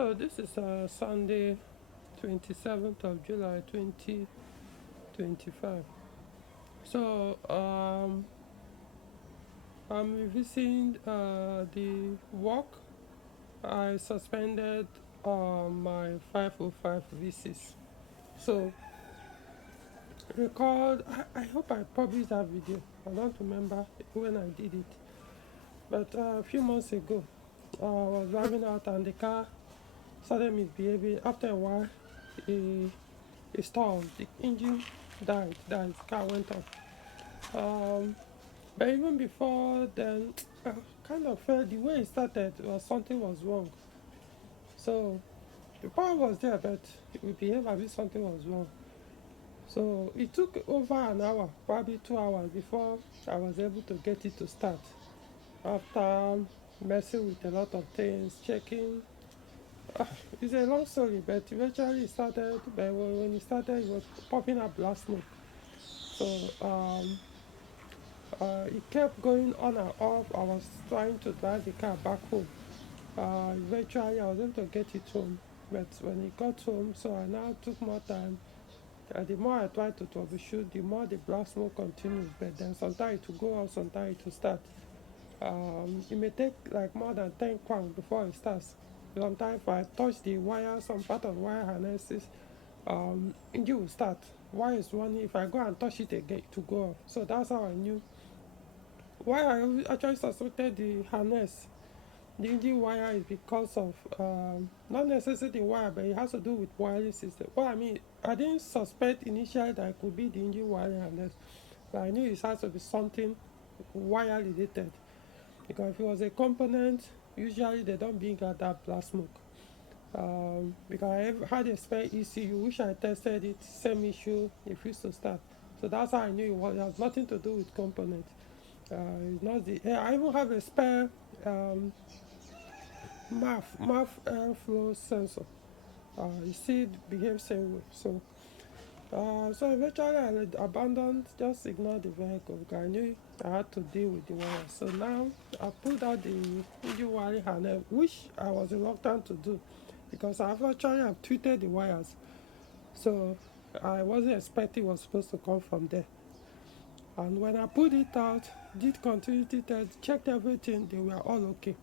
So this is Sunday, 27th of July 2025. So I'm revising the work I suspended my 505 VCs. So record, I hope I published that video. I don't remember when I did it, but a few months ago I was driving out and the car started misbehaving. After a while, it stalled. The engine died. The car went off. But even before then, I kind of felt the way it started was something was wrong. So the power was there, but it behaved as if something was wrong. So it took over an hour, probably 2 hours, before I was able to get it to start. After messing with a lot of things, checking. It's a long story, but eventually it started. But when it started, it was popping up last night. So it kept going on and off. I was trying to drive the car back home. Eventually, I was able to get it home. But when it got home, so I now took more time. The more I tried to troubleshoot, the more the black smoke continues. But then sometimes it will go out, sometimes it will start. It may take like more than 10 quang before it starts. Sometimes if I touch the wire, some part of the wire harnesses, engine will start. Wire is running. If I go and touch it again, it will go off. So that's how I knew. Why I actually suspected the harness, the engine wire, is because of not necessarily the wire, but it has to do with wiring system. Well, I mean, I didn't suspect initially that it could be the engine wiring harness, but I knew it has to be something wire related. Because if it was a component, usually they don't bring out that black smoke. Because I had a spare ECU, which I tested it, same issue, it refused to start. So that's how I knew it has nothing to do with component. It's not the. I even have a spare MAF airflow sensor. You see, it behaves same way. So eventually I abandoned, just ignored the vehicle because I knew I had to deal with the wire. So now I pulled out the engine wiring harness, which I was reluctant to do because I've tweeted the wires. So I wasn't expecting it was supposed to come from there. And when I pulled it out, did continuity test, checked everything, they were all okay.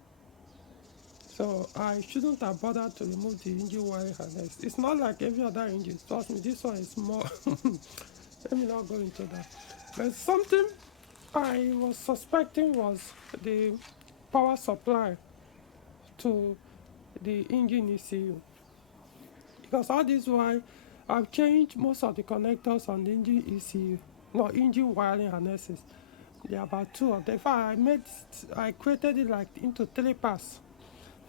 So I shouldn't have bothered to remove the engine wiring harness. It's not like every other engine. Trust me, this one is more. Let me not go into that. But something I was suspecting was the power supply to the engine ECU. Because all this while, I've changed most of the connectors on the engine ECU, no engine wiring harnesses. There are about 2 of them. In fact, I created it like into 3 parts.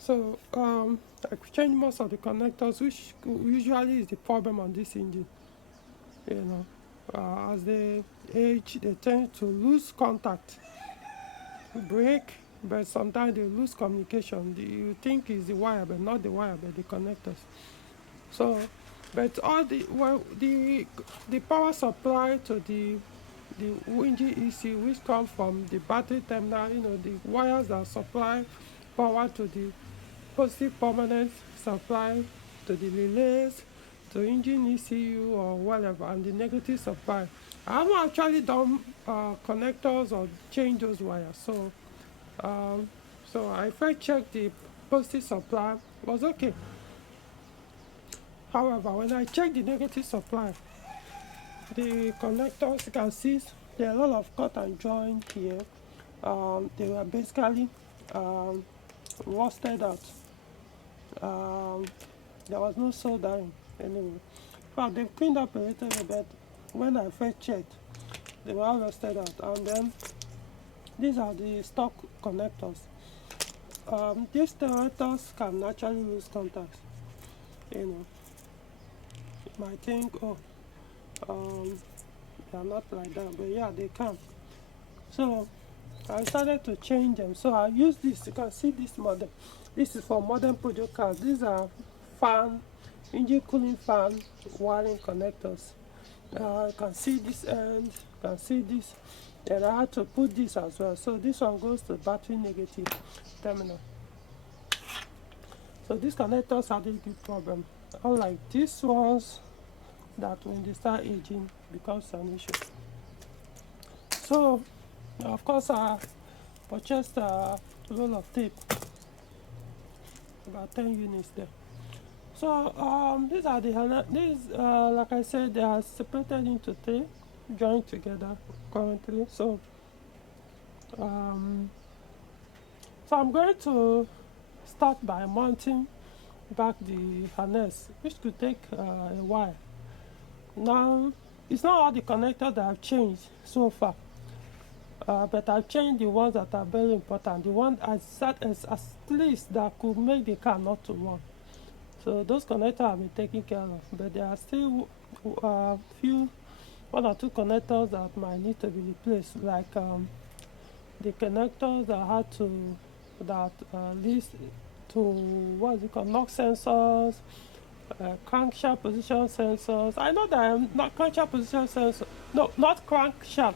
So I changed most of the connectors, which usually is the problem on this engine. You know, as they age, they tend to lose contact, break, but sometimes they lose communication. You think it's the wire, but not the wire, but the connectors. So, but all the power supply to the engine ECU, which comes from the battery terminal, the wires that supply power to the positive permanent supply to the relays, to engine ECU or whatever, and the negative supply. I haven't actually done connectors or change those wires. So I first checked the positive supply, was okay. However, when I checked the negative supply, the connectors, you can see there are a lot of cut and join here. They were basically rusted out. There was no soldering anyway. In fact, they've cleaned up a little bit, but when I first checked, they were all rusted out. And then these are the stock connectors. These connectors can naturally lose contacts. You might think, they are not like that, but yeah, they can. So I started to change them. So I use this. You can see this model. This is for modern Peugeot cars. These are fan, engine cooling fan wiring connectors. You can see this end. You can see this. And I had to put this as well. So this one goes to battery negative terminal. So these connectors are the big problem. Unlike these ones that when they start aging becomes an issue. So of course I purchased a roll of tape, about 10 units there. So these are like I said, they are separated into 3, joined together currently. So I'm going to start by mounting back the harness, which could take a while. Now, it's not all the connectors that have changed so far, but I've changed the ones that are very important, the ones at least that could make the car not to run. So those connectors have been taken care of, but there are still one or two connectors that might need to be replaced, like the connectors that lead to what is it called, knock sensors, crankshaft position sensors. I know that I'm not crankshaft position sensor. No, not crankshaft.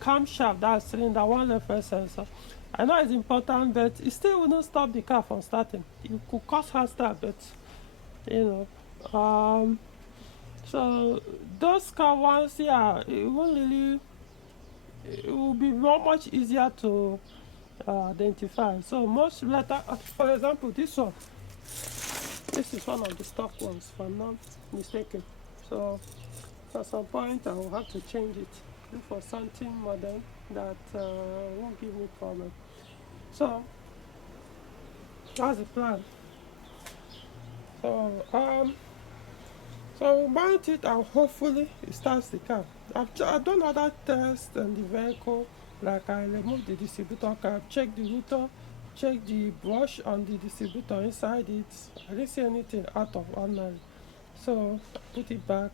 Camshaft, that's cylinder 1 reference sensor. I know it's important, but it still wouldn't stop the car from starting. It could cause hard start, but you know. So those car ones, yeah, it will be much easier to identify. So most later, for example, this is one of the stock ones, if I'm not mistaken. So at some point I will have to change it, look for something modern that won't give me problem. So that's the plan. So mount it and hopefully it starts the car. I've done other tests on the vehicle, like I removed the distributor cap, checked the router, checked the brush on the distributor inside it. I didn't see anything out of ordinary, so I put it back.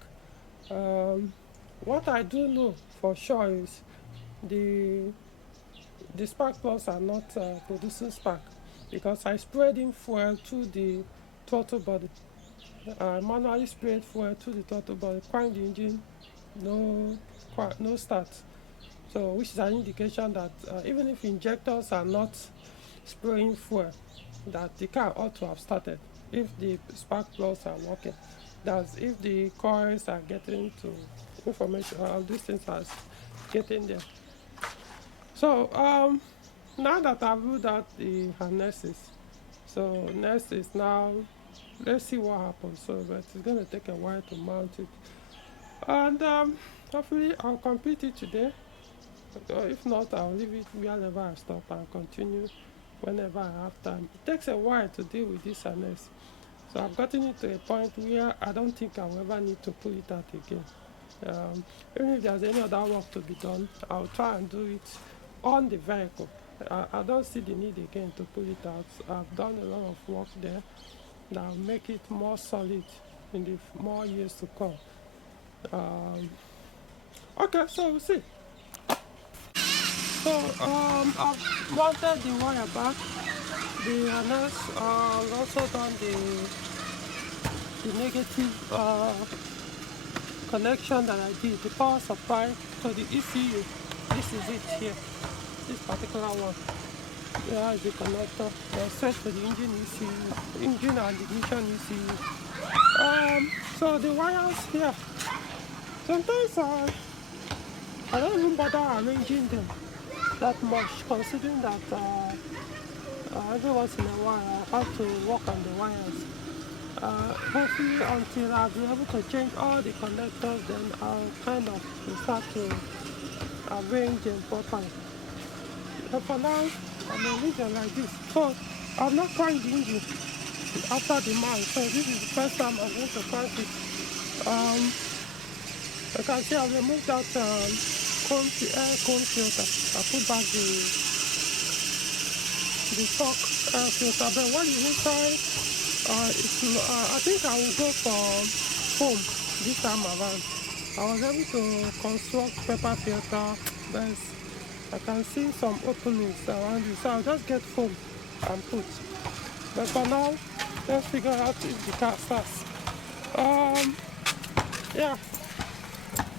What I do know for sure is the spark plugs are not producing spark, because I sprayed in fuel to the throttle body. I manually sprayed fuel to the throttle body, crank the engine, no start. So which is an indication that even if injectors are not spraying fuel, that the car ought to have started if the spark plugs are working. That's if the coils are getting to information, these things are getting there. So now that I've ruled out the harnesses, so next is now, let's see what happens. So but it's going to take a while to mount it, and hopefully I'll complete it today. If not, I'll leave it wherever I stop and continue whenever I have time. It takes a while to deal with this harness, so I've gotten it to a point where I don't think I'll ever need to pull it out again. Even if there's any other work to be done, I'll try and do it on the vehicle. I don't see the need again to pull it out. I've done a lot of work there that will make it more solid in the more years to come. Okay, so we'll see. So I've mounted the wire back, the harness, also done the negative connection that I did, the power supply to the ECU. This is it here, this particular one. Here is the connector. Set to the engine ECU, engine and ignition ECU. So the wires here, sometimes I don't even bother arranging them that much, considering that every once in a while I have to work on the wires. Hopefully until I'll be able to change all the connectors, then I'll kind of start to arrange them properly. But for now, I'm going to leave them like this. So I've not cranked the engine after the mount, so this is the first time I'm going to crank it. You can see I've removed that air cone filter. I put back the stock air filter, but when you inside, I think I will go for foam this time around. I was able to construct paper filter, but I can see some openings around it, so I'll just get foam and put. But for now, let's figure out if the car starts. Yeah,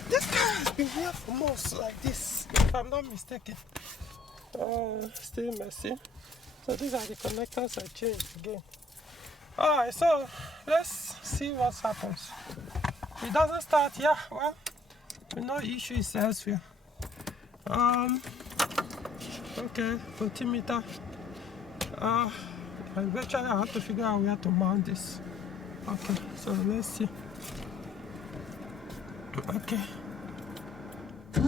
this car has been here for months like this, if I'm not mistaken. Still messy. So these are the connectors I changed again. Alright, so let's see what happens. It doesn't start here. Well, no issue is elsewhere. Okay, multimeter. Eventually I have to figure out where to mount this. Okay, so let's see. Okay. Did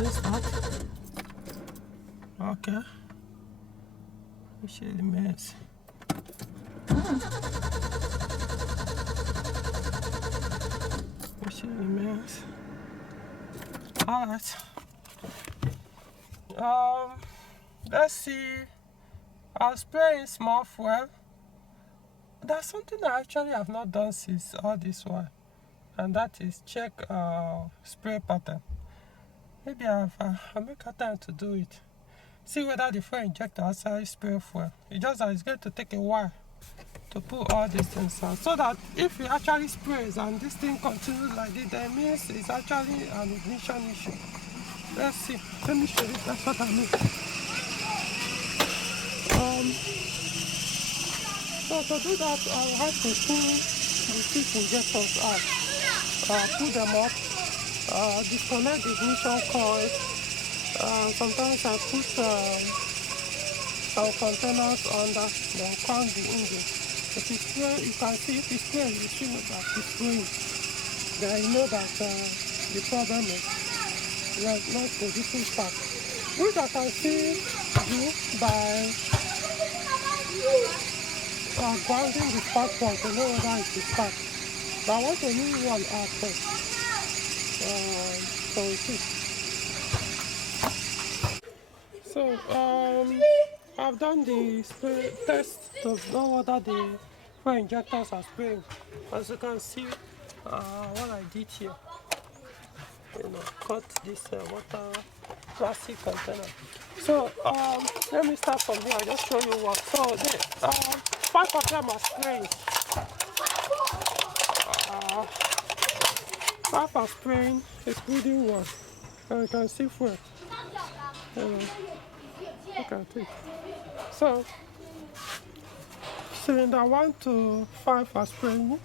it start? Okay. Which is the mess. Which is the mess. Alright. Let's see. I'll spray in small fuel. There's something I actually have not done since all this while, and that is check spray pattern. Maybe I'll make a time to do it. See whether the fuel injector actually spray fuel. It's just that it's going to take a while to put all these things out, so that if it actually sprays and this thing continues like this, that means it's actually an ignition issue. Let's see. Let me show you. That's what I mean. So to do that, I'll have to pull the 6 injectors out, pull them up, disconnect the ignition coil. Sometimes I put some containers under, then count the engine. If it's spray, you can see if it's spraying, you see that it's spraying. Then you know that the problem is not producing spark, which I can see do by grounding the spark plug to know whether it's the spark. But I want a new one out first. So we see. So I've done the spray test to know whether the fuel injectors are spraying. As you can see, what I did here, cut this water plastic container. So let me start from here. I'll just show you what. So the 5 of them are spraying. 5 are spraying, including one. You can see fuel. Look at it. So cylinder 1 to 5 are spraying.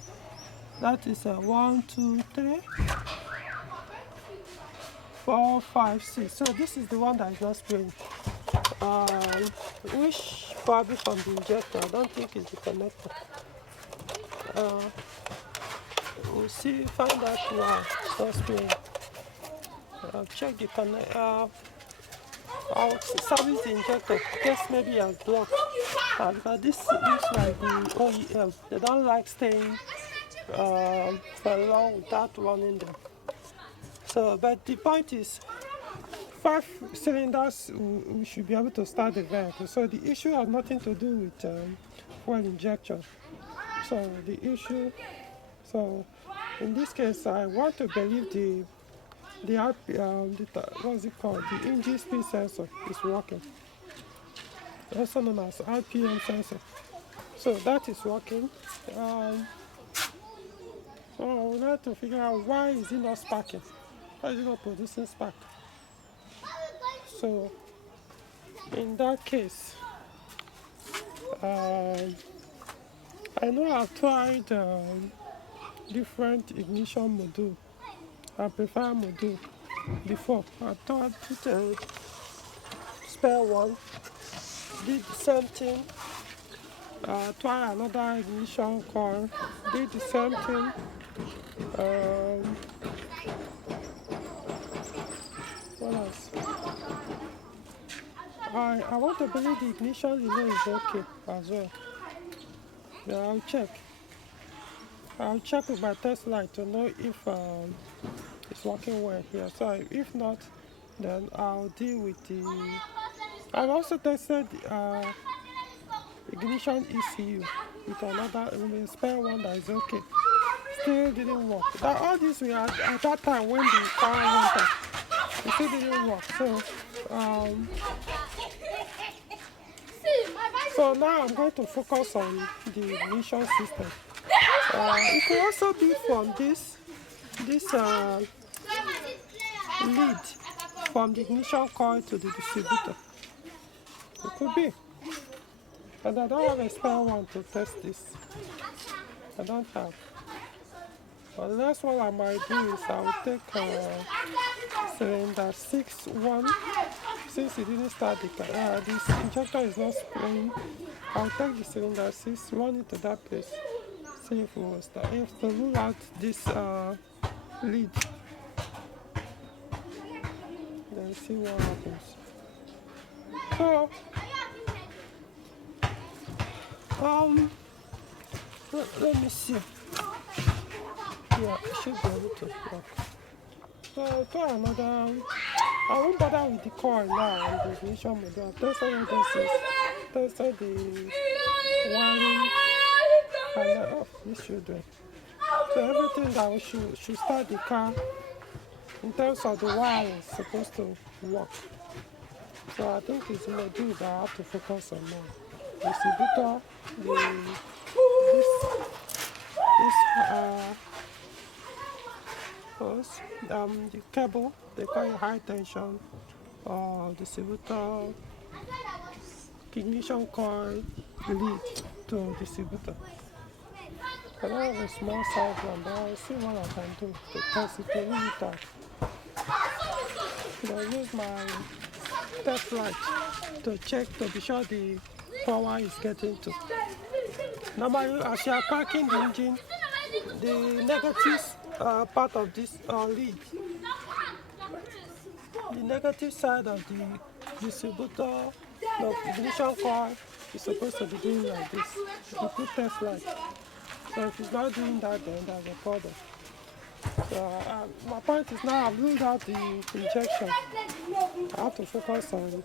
That is 1, 2, 3, 4, 5, 6. So this is the one that is not spraying. Which probably from the injector. I don't think it's the connector. We'll see, find out why it's not spraying. I'll check the connector. I'll service the injector in case maybe it has blocked. Because this looks like the OEM. They don't like staying for long without running them. So, but the point is, 5 cylinders, we should be able to start the vehicle. So the issue has nothing to do with fuel injection. So the issue, so in this case, I want to believe the what's it called? The engine speed sensor is working. Also known as RPM sensor. So that is working. So I would like to figure out why is it not sparking? Why is it not producing spark? So in that case, I know I've tried different ignition module. I prefer module before. I tried to spare one, did the same thing. Try another ignition coil, did the same thing. What else? I want to believe the ignition relay is okay as well. Yeah, I'll check. I'll check with my test light to know if it's working well here. So if not, then I'll deal with the. I've also tested ignition ECU with another spare one that is okay. Still didn't work. That all this we had at that time when the power went off, it still didn't work. So now I'm going to focus on the ignition system. It could also be from this lead from the ignition coil to the distributor. It could be. And I don't have a spare one to test this. I don't have. But the next one I might do is I will take cylinder 6 one. Since it didn't start this injector is not spraying, I'll take the cylinder 6, run it to that place, see if it will start. I have to rule out this lead, then see what happens. So, let me see. Yeah, I should be able to work. So, try another. I won't bother with the coil now and the ignition module. I've tested all this, tested the wiring, and this should do. So everything that we should start the car in terms of the wiring is supposed to work. So I think it's modules that I have to focus on now. The distributor, the cable, they call it high tension, distributor, ignition coil, lead to distributor. I don't have a small size one, but I'll see what I can do to test it, to read it out. I'll use my test light to check to be sure the power is getting to. Normally, as you are cracking the engine, the negative part of this lead, the negative side of the distributor, the ignition coil is supposed to be doing like this. You put test light. So if it's not doing that, then there's a problem. So my point is now I've ruled out the injection. I have to focus on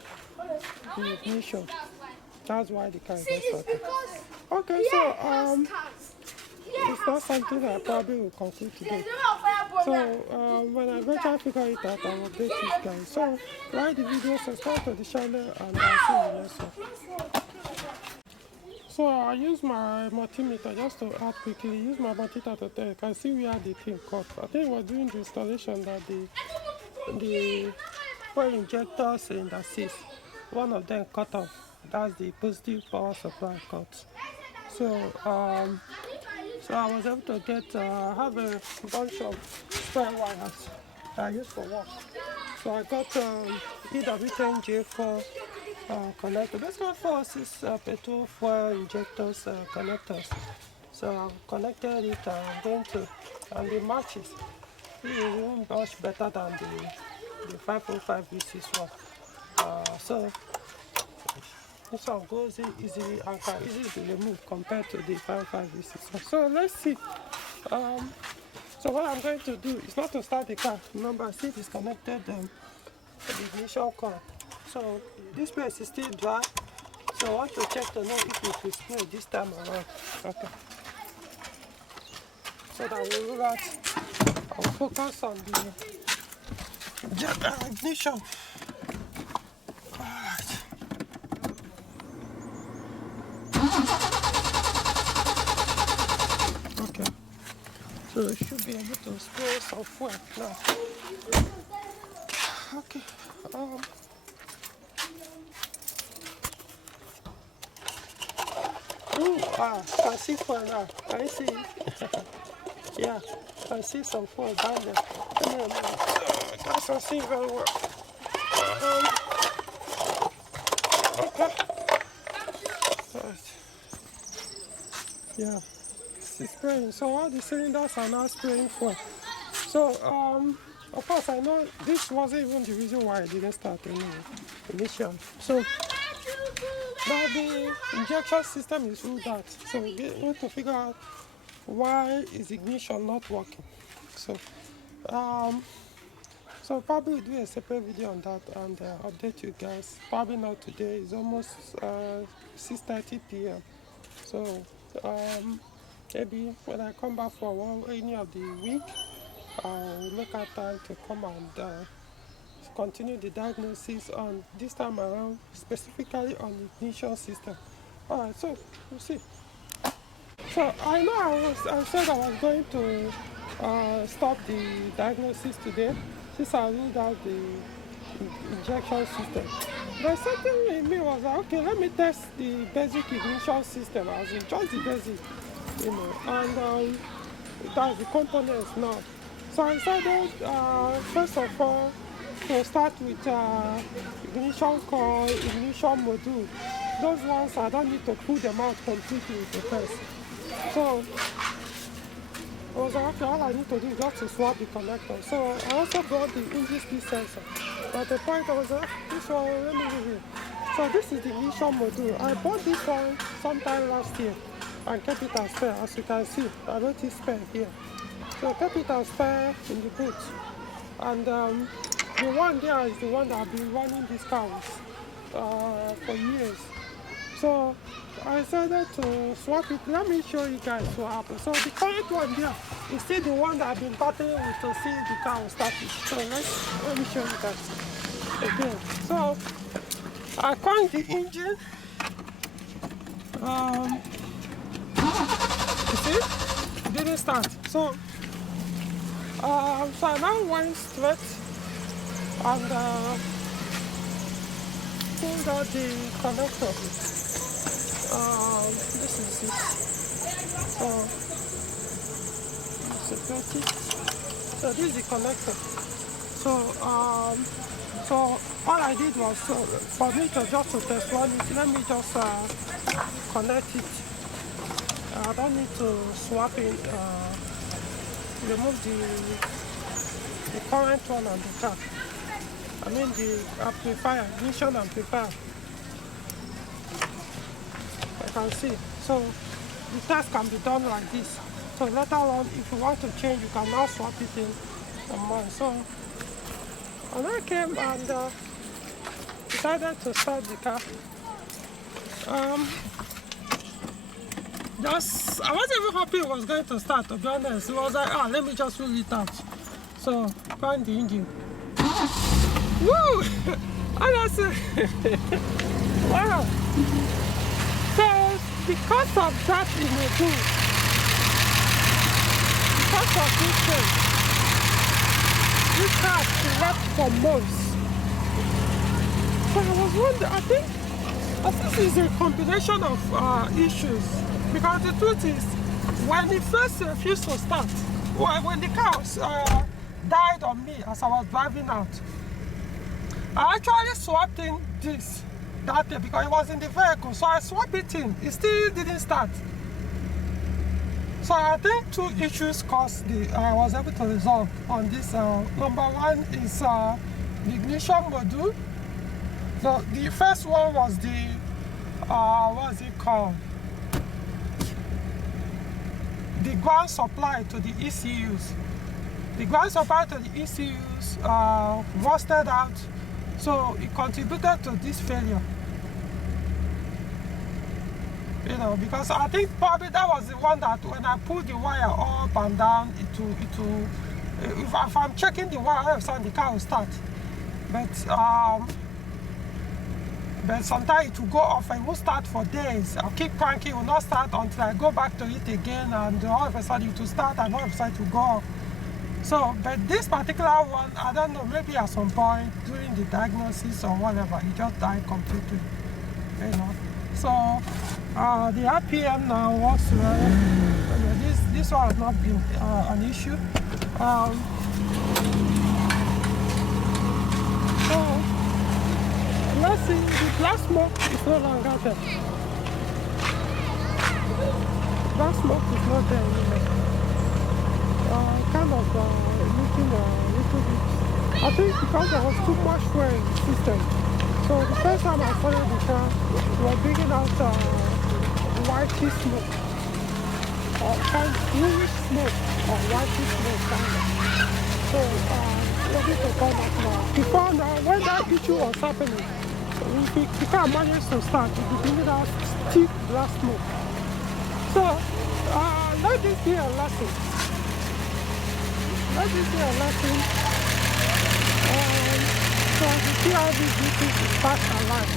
the ignition. That's why the car is not starting. Okay, so it's not something that I probably will conclude today. So when I eventually figure it out, I will update you guys. So like the video, subscribe to the channel, and I'll see you in the next one. So I use my multimeter just to add quickly. Use my multimeter to tell. You can see where the thing cut. I think we're doing the installation that the fuel injector cylinder 6, one of them cut off. That's the positive power supply cut. So so I was able to get have a bunch of spare wires that I use for work. So I got EW10J4 connector. Basically 4-6 petrol fuel injectors connectors. So I've connected it and I'm going to, and the matches. It is much better than the 505 V6 one. So this one goes in easily and can easily be removed compared to the 505 V6 one. So let's see. So what I'm going to do is not to start the car. Remember, I see disconnected the ignition coil. So this place is still dry. So I want to check to know if it will spray this time around. Okay. So that we will out. I'll focus on the ignition. Alright. Okay. So we should be able to spray some fuel now. Okay. Can see fuel now. Can you see? Yeah, I see some fuel down there. Give me a minute. Can't see very well. Okay. Right. Yeah, it's spraying. So all the cylinders are now spraying fuel. So of course I know this wasn't even the reason why I didn't start initially. So now the injection system is ruled out. So we need to figure out why is ignition not working. So so probably we'll do a separate video on that and update you guys. Probably not today. It's almost 6:30 p.m. So maybe when I come back for any of the week, I'll make out time to come and continue the diagnosis on this time around, specifically on the ignition system. Alright, so we'll see. So I know I said I was going to stop the diagnosis today since I ruled out the injection system. But something in me was like, okay, let me test the basic ignition system, as in just the basic, and that's the components now. So I decided, first of all, to start with ignition coil, ignition module. Those ones I don't need to pull them out completely with the test. So I was like, okay, all I need to do is just to swap the connector. So I also bought the engine speed sensor. At the point I was like, this one, let me leave it. So this is the ignition module. I bought this one sometime last year and kept it as spare. As you can see, I wrote it spare here. So I kept it as spare in the boot. And the one there is the one that I've been running this car with for years. So I decided to swap it. Let me show you guys what happened. So the current one there is still the one that I've been battling with to see if the car will start it. So let me show you guys again. So I cranked the engine. You see? It didn't start. So I now went straight and pulled out the connector. This is it. So this is the connector. So all I did was for me to just to test one it. Let me just connect it. I don't need to swap it. Remove the current one on the car. I mean the amplifier, ignition amplifier. I can see. So the test can be done like this. So later on, if you want to change, you can now swap it in on mine. So and I came and decided to start the car. I wasn't even happy it was going to start, to be honest. It was like, let me just rule it out. So find the engine. Woo! Honestly, wow. So because of that in the boot, because of this car left for months. So I was wondering, I think this is a combination of issues. Because the truth is, when it first refused to start, when the car died on me as I was driving out, I actually swapped in this that day because it was in the vehicle. So I swapped it in. It still didn't start. So I think two issues I was able to resolve on this. Number one is the ignition module. So the first one was the what is it called? The ground supply to the ECUs. The ground supply to the ECUs rusted out, so it contributed to this failure. Because I think probably that was the one that when I pulled the wire up and down, if I'm checking the wire, all of a sudden the car will start. But sometimes it will go off and it will start for days. I'll keep cranking, it will not start until I go back to it again, and all of a sudden it will start and all of a sudden it will go off. So, but this particular one, I don't know, maybe at some point during the diagnosis or whatever, it just died completely. So the RPM now works well. This one has not been an issue. So let's see, the black smoke is no longer there. Black smoke is not there anymore. Kind of looking a little bit. I think because there was too much fuel in the system. So the first time I started the car, we were bringing out whitey smoke, or kind of bluish smoke, or whitey smoke kind of. So ready to come back now. Before now, when that issue was happening, the car managed to start. It was bringing out thick black smoke. So let this be a lesson. Let this be a lesson. So you see how this business is fast and light.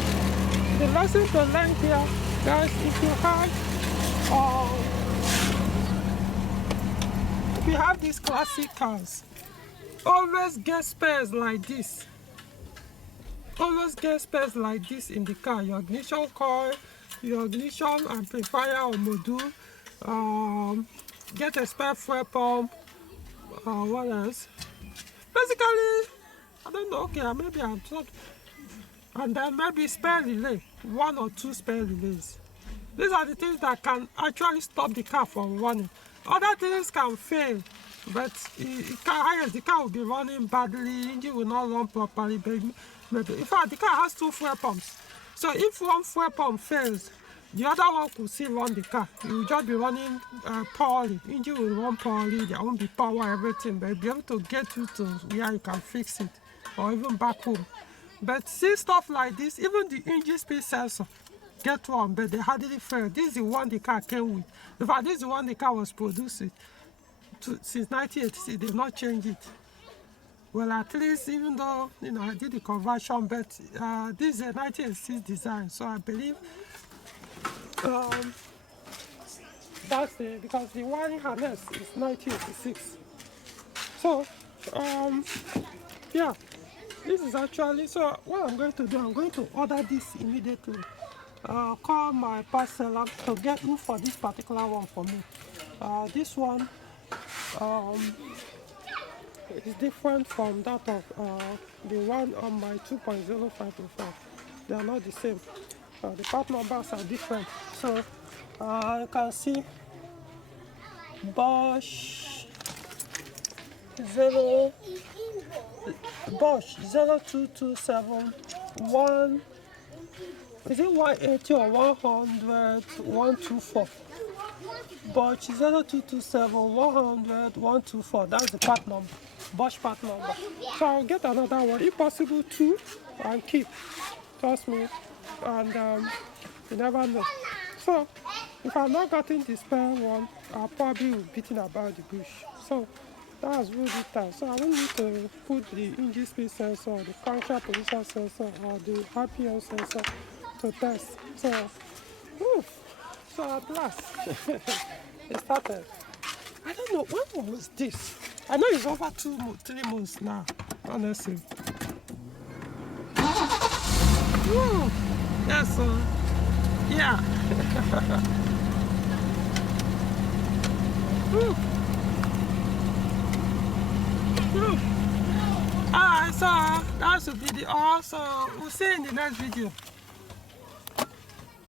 The lesson to learn here, guys, if you have these classic cars, always get spares like this. always get spares like this in the car. Your ignition coil, your ignition amplifier or module, get a spare fuel pump, what else? Basically, I don't know, okay, maybe I'm not, and then maybe spare relay, 1 or 2 spare relays. These are the things that can actually stop the car from running. Other things can fail, but the car will be running badly, engine will not run properly. Maybe. In fact, the car has 2 fuel pumps. So if one fuel pump fails, the other one could still run the car. It will just be running poorly. Engine will run poorly, there won't be power, everything, but you'll be able to get you to where you can fix it, or even back home. But see stuff like this, even the engine speed sensor, get one, but they hardly fail. This is the one the car came with. In fact, this is the one the car was producing since 1986. They've not changed it. Well, at least, even though I did the conversion, but this is a 1986 design, so I believe that's because the wiring harness is 1986. So yeah, this is actually, so what I'm going to do, I'm going to order this immediately. Call my parceller to get in for this particular one for me. This one is different from that of the one on my 2.05 before. They are not the same. The part numbers are different. So you can see Bosch 0227 1. Is it 180 or 100 124? Bosch 0227 100 124. That's the part number. Bosch part number. So I'll get another one, if possible 2, and keep. Trust me. And you never know. So if I'm not getting the spare one, I'll probably be beating about the bush. So that's really tight. So I don't need to put the engine speed sensor, the crankshaft position sensor, or the RPM sensor to test. So, so at last, it started. I don't know, when was this? I know it's over 3 months now, honestly. Woo! Yes, sir. Yeah. Alright, so that should be the all. So we'll see you in the next video.